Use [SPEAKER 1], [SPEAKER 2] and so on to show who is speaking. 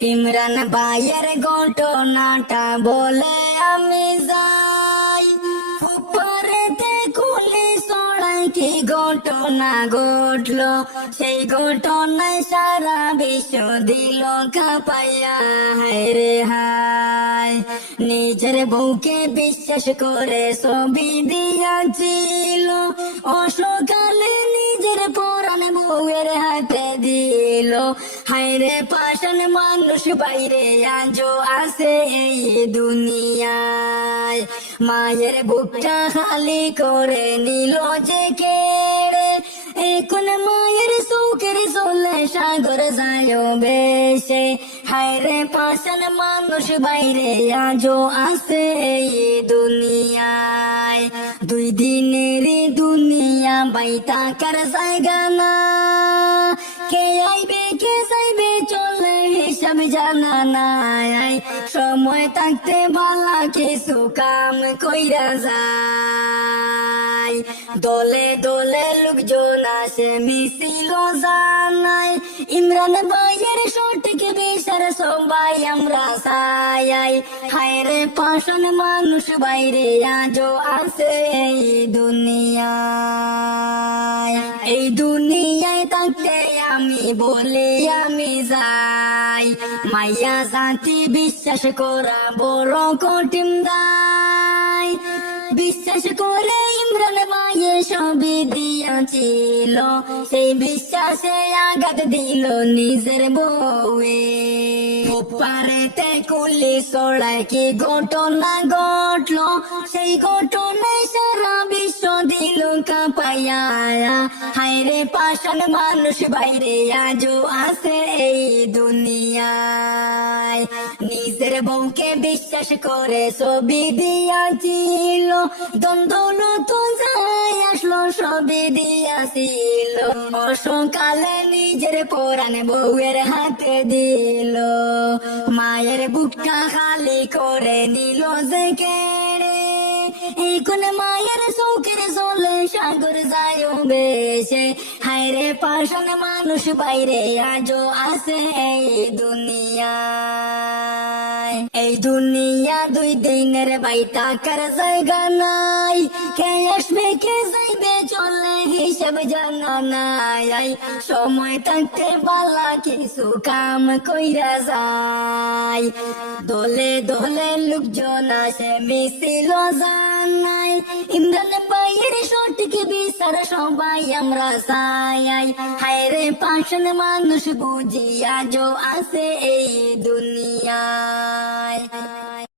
[SPEAKER 1] ইমরান ভাইয়ের ঘটনাটা বলে আমি যাই। উপরেতে কুলি সড়াই কি ঘটনা ঘটলো? সেই ঘটনায় সারা বিশ্ব দিল কাপাইয়া। হায় রে হায়, নিজের বউকে বিশ্বাস করে ছবি দিয়াছিল। অসকালে হায়রে পাশান মানুষ বাইরে আজও আছে এই দুনিয়ায়। মায়ের বুকটা খালি করে নিল যে কেড়ে। এখন মায়ের সুখের চলে সাগর যায় বেশে হায়রে পাশান মানুষ বাইরে আজও আছে এই দুনিয়ায়। দুই দিনের দুনিয়া বাইতা কার জায়গা না হিসাব জানা নাই সময় থাকতে ভালা কিছু কাম কইরা যায় দলে দলে লোকজন আসে, মিছিল জানাই। ইমরান ভাইয়ের সঠিক বিচার সবাই আমরা চাই হায়রে পাশন মানুষ বাইরে, আজও আছে এই দুনিয়ায়। এই দুনিয়ায় আমি বলি আমি যাই। মাইয়া জাতি বিশ্বাস করা বড় কঠিন দায়। বিশ্বাস করে ইমরান ভাইয়ে সবই দিয়াছিল। সেই বিশ্বাসে আঘাত দিল নিজের বউয়ে। পারেতে কুলি সড়াই কি ঘটনা ঘটলো? সেই ঘটনায় সারা কাপাইয়া হায়রে মানুষ বাইরে আজও আছে এই দুনিয়ায়। নিজের বউকে বিশ্বাস করে ছবি দ্বন্দ্ব যাই আসলো সবই দিয়াছিল। নিজের বউয়ের হাতে দিল। মায়ের বুকটা খালি করে নিল যে যায় এই দুনিয়া দুই দিনের বাইতা কার জায়গা নাই। কে আসবে, কে যাইবে, চলে হিসেব জানা নাই। সময় থাকতে পালা কিছু কাম কইরা যায়। দলে দলে লোকজন আসে মিছিল নাই। ইমরান পাইয়ের সঠিকে বিচার? সবাই আমরা সায়াই হায়রে পাশন মানুষ বুঝিয়া যো আছে এই দুনিয়ায়।